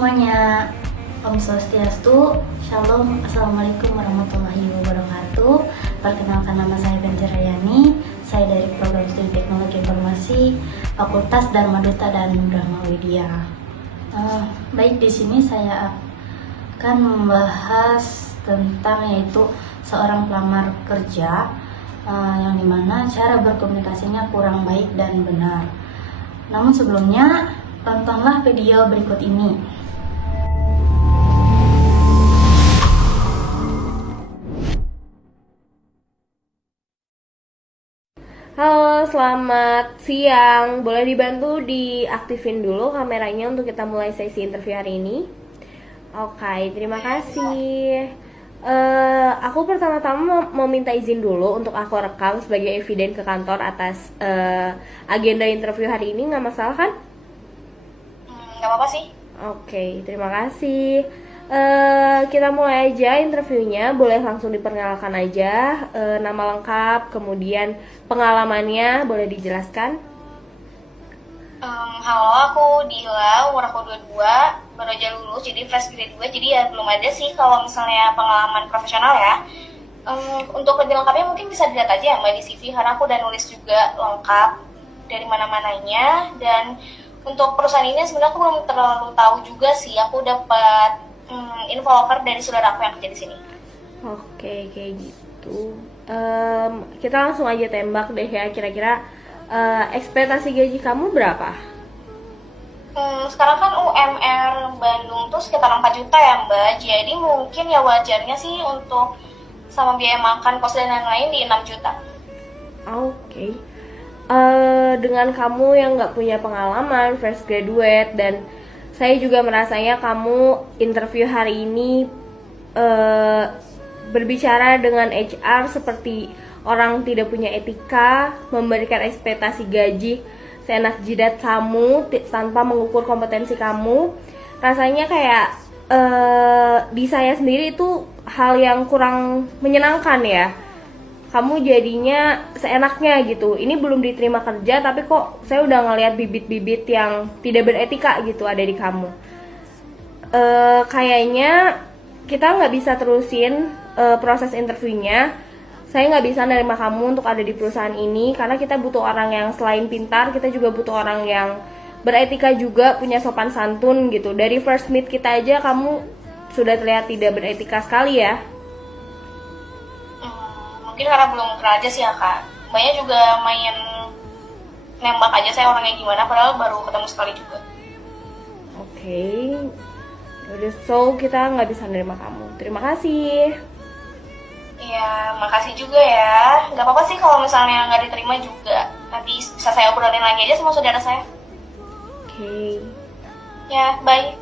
semuanya, Om Swastiastu, Shalom, Assalamualaikum warahmatullahi wabarakatuh. Perkenalkan, nama saya Benji Rayani. Saya dari Program Studi Teknologi Informasi Fakultas Dharma Duta dan Brahma Widya. Baik, di sini saya akan membahas tentang yaitu seorang pelamar kerja yang dimana cara berkomunikasinya kurang baik dan benar. Namun sebelumnya, tontonlah video berikut ini. Halo, selamat siang. Boleh dibantu diaktifin dulu kameranya untuk kita mulai sesi interview hari ini? Oke, terima kasih. Aku pertama-tama mau minta izin dulu untuk aku rekam sebagai eviden ke kantor atas agenda interview hari ini. Nggak masalah kan? Nggak apa-apa sih. Oke, terima kasih. Kita mulai aja interviewnya. Boleh langsung diperkenalkan aja nama lengkap, kemudian pengalamannya boleh dijelaskan. Halo, aku Dila, umur aku 22, baru aja lulus, jadi fresh graduate, jadi ya belum ada sih kalau misalnya pengalaman profesional ya. Untuk lebih lengkapnya mungkin bisa dilihat aja ya Mbak di CV, karena aku udah nulis juga lengkap dari mana-mananya. Dan untuk perusahaan ini sebenarnya aku belum terlalu tahu juga sih, aku dapat info over dari saudara aku yang kerja di sini. Oke, kayak gitu. Kita langsung aja tembak deh ya, kira-kira ekspektasi gaji kamu berapa? Sekarang kan UMR Bandung tuh sekitar 4 juta ya Mbak, jadi mungkin ya wajarnya sih untuk sama biaya makan, kos dan lain-lain di 6 juta. Oke. Dengan kamu yang nggak punya pengalaman, fresh graduate, dan saya juga merasanya kamu interview hari ini berbicara dengan HR seperti orang tidak punya etika, memberikan ekspektasi gaji seenak jidat kamu tanpa mengukur kompetensi kamu. Rasanya kayak di saya sendiri itu hal yang kurang menyenangkan ya. Kamu jadinya seenaknya gitu. Ini belum diterima kerja, tapi kok saya udah ngeliat bibit-bibit yang tidak beretika gitu ada di kamu. Kayaknya kita nggak bisa terusin proses interviewnya. Saya nggak bisa nerima kamu untuk ada di perusahaan ini, karena kita butuh orang yang selain pintar, kita juga butuh orang yang beretika juga, punya sopan santun gitu. Dari first meet kita aja kamu sudah terlihat tidak beretika sekali ya. Mungkin karena belum kenal aja sih ya Kak. Mbaknya juga main nembak aja saya orangnya gimana, padahal baru ketemu sekali juga. Oke. Udah, so kita nggak bisa nerima kamu. Terima kasih. Iya, makasih juga ya. Gak apa-apa sih kalau misalnya nggak diterima juga. Nanti bisa saya obrolin lagi aja sama saudara saya. Oke. Ya, bye.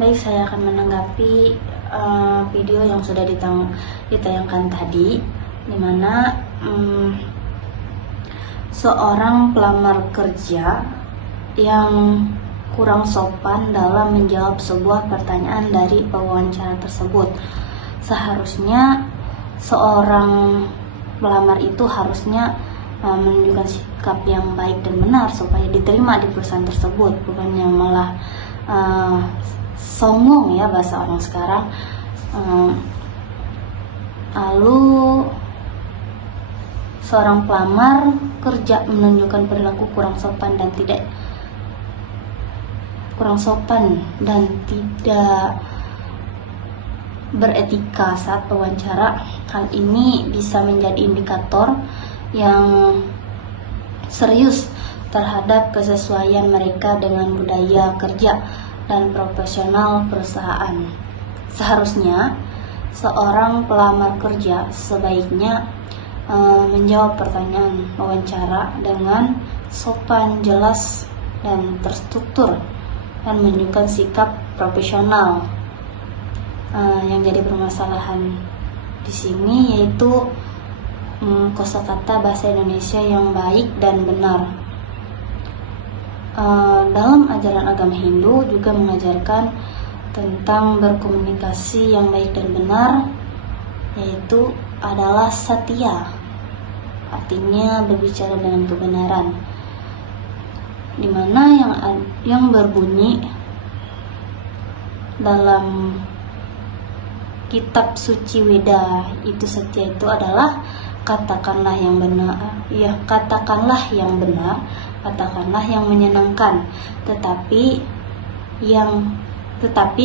Baik, saya akan menanggapi video yang sudah ditayangkan tadi, di mana seorang pelamar kerja yang kurang sopan dalam menjawab sebuah pertanyaan dari pewawancara tersebut. Seharusnya seorang pelamar itu harusnya menunjukkan sikap yang baik dan benar supaya diterima di perusahaan tersebut, bukannya malah songong ya bahasa orang sekarang. Lalu seorang pelamar kerja menunjukkan perilaku kurang sopan dan tidak beretika saat wawancara. Hal ini bisa menjadi indikator yang serius terhadap kesesuaian mereka dengan budaya kerja dan profesional perusahaan. Seharusnya seorang pelamar kerja sebaiknya menjawab pertanyaan wawancara dengan sopan, jelas, dan terstruktur, dan menunjukkan sikap profesional. Yang jadi permasalahan di sini yaitu kosakata bahasa Indonesia yang baik dan benar. Dalam ajaran agama Hindu juga mengajarkan tentang berkomunikasi yang baik dan benar, yaitu adalah satya, artinya berbicara dengan kebenaran. dimana yang berbunyi dalam kitab suci Weda itu Satya itu adalah katakanlah yang benar, katakanlah yang benar, katakanlah yang menyenangkan, tetapi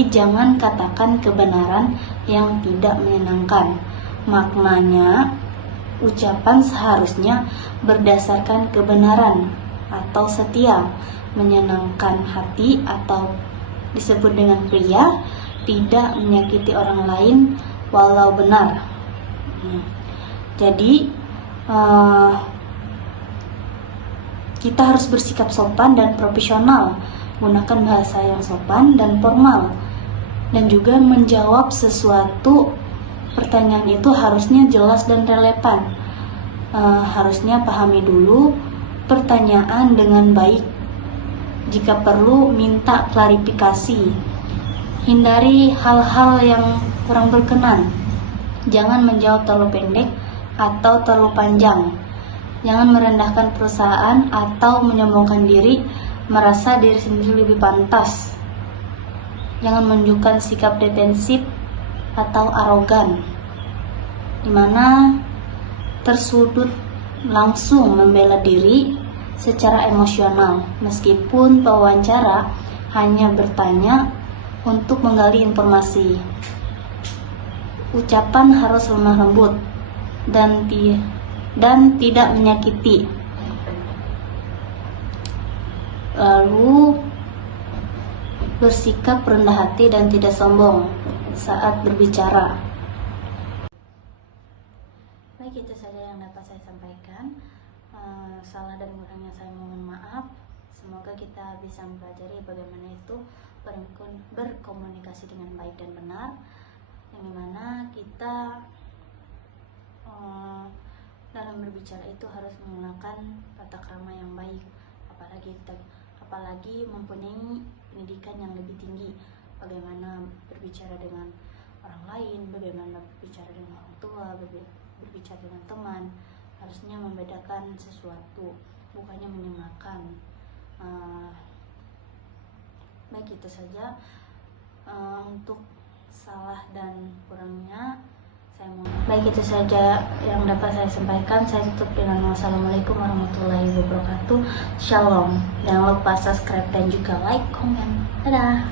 jangan katakan kebenaran yang tidak menyenangkan. Maknanya, ucapan seharusnya berdasarkan kebenaran atau setia, menyenangkan hati atau disebut dengan pria, tidak menyakiti orang lain walau benar. Jadi kita harus bersikap sopan dan profesional, gunakan bahasa yang sopan dan formal, dan juga menjawab sesuatu pertanyaan itu harusnya jelas dan relevan. Harusnya pahami dulu pertanyaan dengan baik. Jika perlu, minta klarifikasi. Hindari hal-hal yang kurang berkenan. Jangan menjawab terlalu pendek atau terlalu panjang. Jangan merendahkan perusahaan atau menyombongkan diri, merasa diri sendiri lebih pantas. Jangan menunjukkan sikap defensif atau arogan, dimana tersudut langsung membela diri secara emosional, meskipun pewawancara hanya bertanya untuk menggali informasi. Ucapan harus lemah lembut dan tidak menyakiti. Lalu bersikap rendah hati dan tidak sombong saat berbicara. Baik, itu saja yang dapat saya sampaikan. Salah dan kurangnya saya mohon maaf. Semoga kita bisa mempelajari bagaimana itu berkomunikasi dengan baik dan benar, yang dimana kita dalam berbicara itu harus menggunakan tata krama yang baik, apalagi mempunyai pendidikan yang lebih tinggi, bagaimana berbicara dengan orang lain, bagaimana berbicara dengan orang tua, berbicara dengan teman, harusnya membedakan sesuatu, bukannya menyamakan. Baik, itu saja. Untuk salah dan kurangnya saya mohon. Baik, itu saja yang dapat saya sampaikan. Saya tutup dengan wassalamualaikum warahmatullahi wabarakatuh. Shalom. Jangan lupa subscribe dan juga like, komen. Dadah.